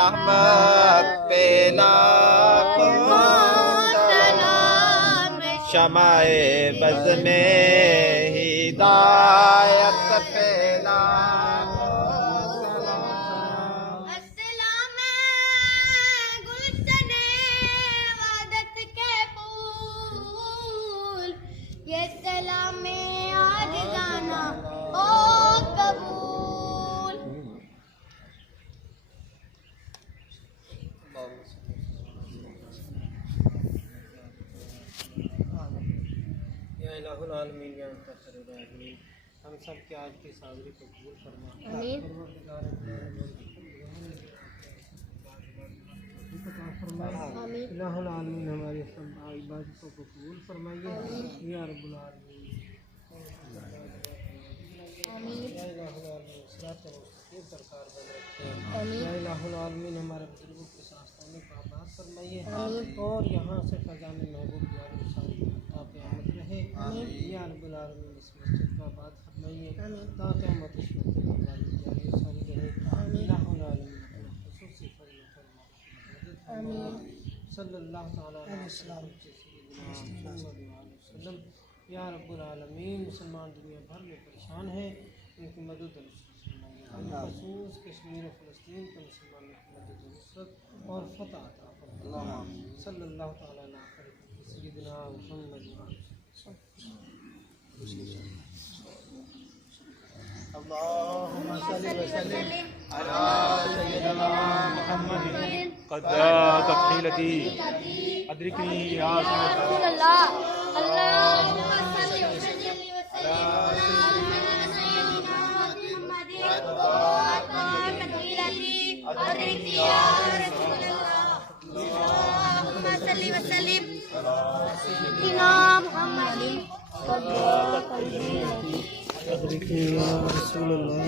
رحمت پہ لاکھوں سلام، شمع بز میں ہدایت پہ لاکھوں سلام۔ السلام گلشن وحدت کے پھول، یہ سلام عاجزانہ ہو قبول۔ یا الہ العالمین، یا مقتدر الراحمین، ہم سب کے آج کی حاضری کو قبول فرما۔ آمین۔ آمین۔ الہ العالمین ہماری سب عبادتوں کو قبول فرمائیے یا رب العالمین۔ آمین۔ یا الہ العالمین صراط المستقیم پر کاربن رکھیں۔ آمین۔ یا الہ العالمین ہمارے بزرگوں کے ساستانے کو آباد فرمائیے آمین۔ اور یہاں سے فضان محبوب جاری ساری تا قیامت رہے۔ آمین۔ یا رب العالمین اس مسجد کو آباد فرمائیے آمین۔ تا قیامت اس مسجد کو آباد جاری ساری رہے۔ آمین۔ الہ العالمین اپنا خصوصی فضل و کرم آمین۔ صلی اللہ تعالیٰ علیہ وسلم۔ یا رب العالمین مسلمان دنیا بھر میں پریشان ہیں، ان کی مدد و نصرت فرمائیے۔ خصوص کشمیر و فلسطین کے مسلمانوں کی مدد و نصرت اور فتح عطا فرمائیے۔ صلی اللہ تعالیٰ علیہ سیدنا محمد اللهم صل وسلم على سيدنا محمد قد تقيلتي أدركني يا رسول اللہ، اللہم صل وسلم على سیدنا محمد ادرکنی یا رسول اللہ، اللہم صل وسلم على سیدنا محمد أدركني يا رسول الله۔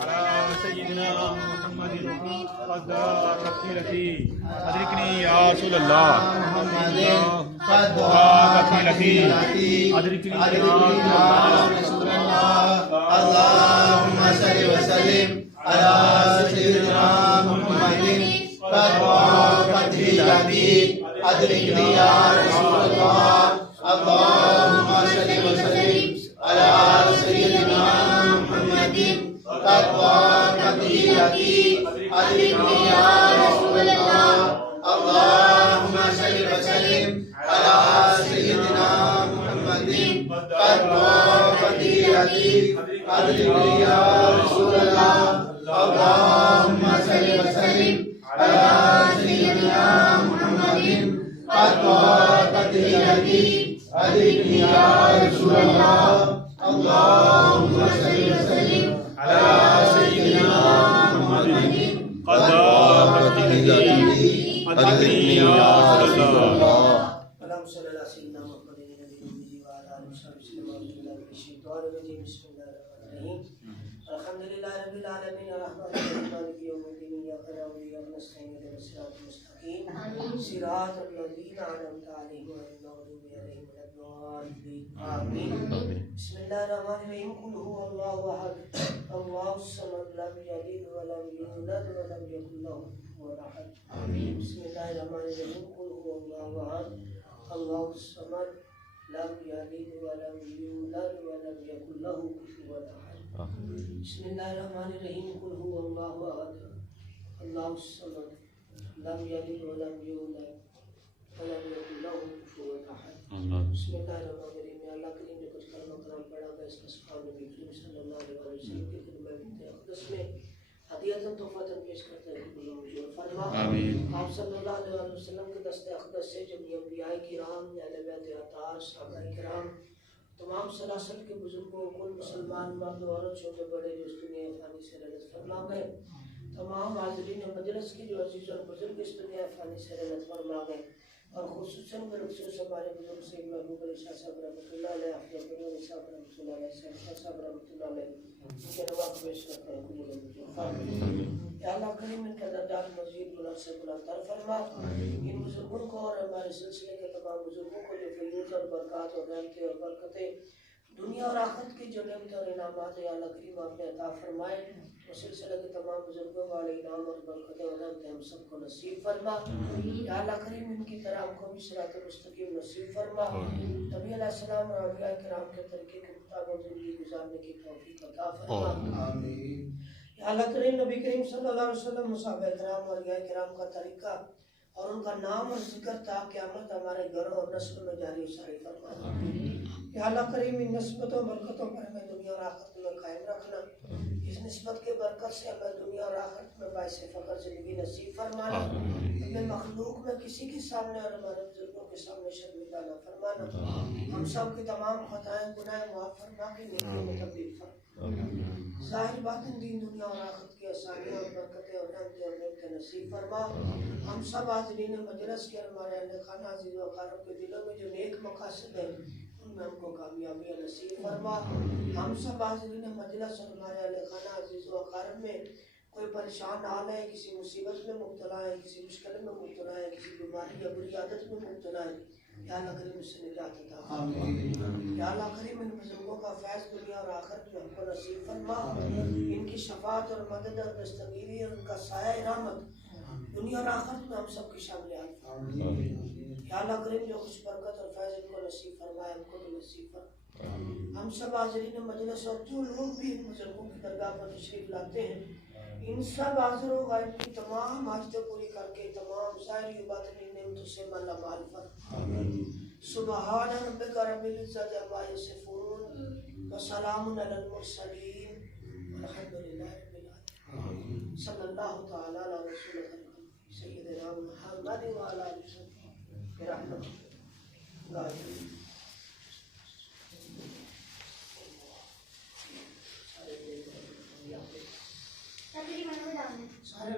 على سيدنا محمد قد تقيلتي أدركني يا رسول الله، قد تقيلتي أدركني يا رسول الله، اللهم صل وسلم على سيدنا محمد قد تقيلتي أدركني يا رسول الله، اللهم صل وسلم على سيدنا محمد قد تقيلتي أدركني يا رسول الله، اللهم صل وسلم على سيدنا محمد قد تقيلتي أدركني يا رسول الله، اللهم صل وسلم على سيدنا محمد قد تقيلتي أدركني يا رسول الله، اللهم صل وسلم على سيدنا محمد قد تقيلتي أدركني يا رسول الله۔ اللهم صل على سيدنا محمد النبي الأمي وعلى آله وصحبه وسلم. أعوذ بالله من الشيطان الرجيم. بسم الله الرحمن الرحيم. الحمد لله رب العالمين الرحمن الرحيم مالك يوم الدين. إياك نعبد وإياك نستعين اهدنا الصراط المستقيم صراط الذين أنعمت عليهم غير المغضوب عليهم ولا الضالين. آمين. بسم الله الرحمن الرحيم. قل هو الله أحد الله الصمد لم يلد ولم يولد ولم يكن له كفوا أحد. بسم الله الرحمن الرحيم. قل هو الله أحد الله الصمد لم يلد ولم يولد ولم يكن له كفوا أحد. بسم الله الرحمن الرحيم. قل هو الله أحد الله الصمد لم يلد ولم يولد ولم يكن له كفوا أحد. بسم الله الرحمن الرحيم. اللہ کریم نے کچھ کلمہ کلام پڑھا گا، اس کا سبحان نبی کریم صلی اللہ علیہ وسلم کی خدمت میں اقدس میں ہدیۃ تحفۃ پیش کرتے ہیں کہ اللہ مجھے فرما۔ آپ صلی اللہ علیہ وسلم کے دست اقدس سے جمعی انبیاء کرام، اہل بیت اطہار، صحابہ کرام، تمام سلاسل کے بزرگوں، کل مسلمان مرد و عورت، چھوٹے بڑے جو اس دنیا فانی سے رحلت فرما گئے، تمام حاضرین مجلس کی جو عزیز اور بزرگ اس دنیا فانی سے رحلت فرما گئے، اور خصوصاً بالخصوص ہمارے بزرگ سے محبوب علی شاہ صاحب رحمۃ اللہ علیہ صاحب رحمۃ اللہ علیہ شیخ صاحب رحمۃ اللہ علیہ ان کے نواز کو اس وقت قبول یا اللہ کریم ان کے درجات مزید بلند سے بلند تر فرما ان بزرگوں کو اور ہمارے سلسلے کے تمام بزرگوں کو جو فیوز اور برکات اور رحمتیں اور برکتیں دنیا اور آخرت کی جو نعمت اور انعامات یا اللہ کریم آپ نے عطا فرمائے وہ سلسلے کے تمام بزرگوں والے انعام اور برکتیں اور رحمتیں ہم سب کو نصیب فرما یا اللہ کریم ان کی طرح ہم کو بھی صراط مستقیم نصیب فرما نبی علیہ السلام اور اولیاء کرام کے طریقے کے مطابق زندگی گزارنے کی توفیق عطا فرما یا اللہ کریم نبی کریم صلی اللہ علیہ وسلم صحابہ کرام اور اولیاء کرام کا طریقہ اور ان کا نام اور ذکر تا قیامت ہمارے گھروں اور نسل میں جاری و ساری فرما یا اللہ کریم ان نسبتوں برکتوں پر ہمیں دنیا اور آخرت میں قائم رکھنا اس نسبت کے برکت سے ہمیں دنیا اور آخرت میں باعث فخر زندگی نصیب فرمانا ہمیں مخلوق میں کسی کے سامنے اور ہمارے بزرگوں کے سامنے شرمندہ نہ فرمانا ہم سب کی تمام خطائیں گناہ معاف فرما کے نیکی میں تبدیل فرما ظاہر باطن دین دنیا اور آخرت کی آسانیاں اور برکتیں اور رحمتیں اور نعمتیں نصیب فرما ہم سب حاضرین مجلس کے ہمارے اہل خانہ عزیز و اقارب کے دلوں میں جو نیک مقاصد ہیں ان میں ہم کو کامیابی نصیب فرما ہم سب حاضرین مجلس اور ہمارے اہل خانہ عزیز و اقارب میں کوئی پریشان حال ہے کسی مصیبت میں مبتلا ہے کسی مشکل میں مبتلا ہے کسی بیماری یا بری عادت میں مبتلا ہے یا اللہ کریم اس سے نجات عطا فرما یا اللہ کریم ان بزرگوں کا فیض دنیا اور آخرت میں ہم کو نصیب فرما ان کی شفاعت اور مدد اور دستگیری اور ان کا سایہ رحمت دنیا اور آخرت میں ہم سب کی شاملیت فرما یا اللہ کریم جو خوش برکت اور فیض ان کو نصیب فرمائے ہم کو بھی نصیب فرما ہم سب حاضرین مجلس اور جو لوگ بھی ان بزرگوں کی درگاہ پر تشریف لاتے ہیں ان سب حاضر و غائب کی تمام حاجتیں پوری کر کے تمام ظاہری و باطنی نعمتوں سے مالا مال فرما سبحان ربک رب العزت عما یصفون وسلام علی المرسلین والحمد للہ رب العالمین صلی اللہ تعالی علی رسول سیدنا محمد وعلی آلہ وصحبہ برحمتہ اللہ سارے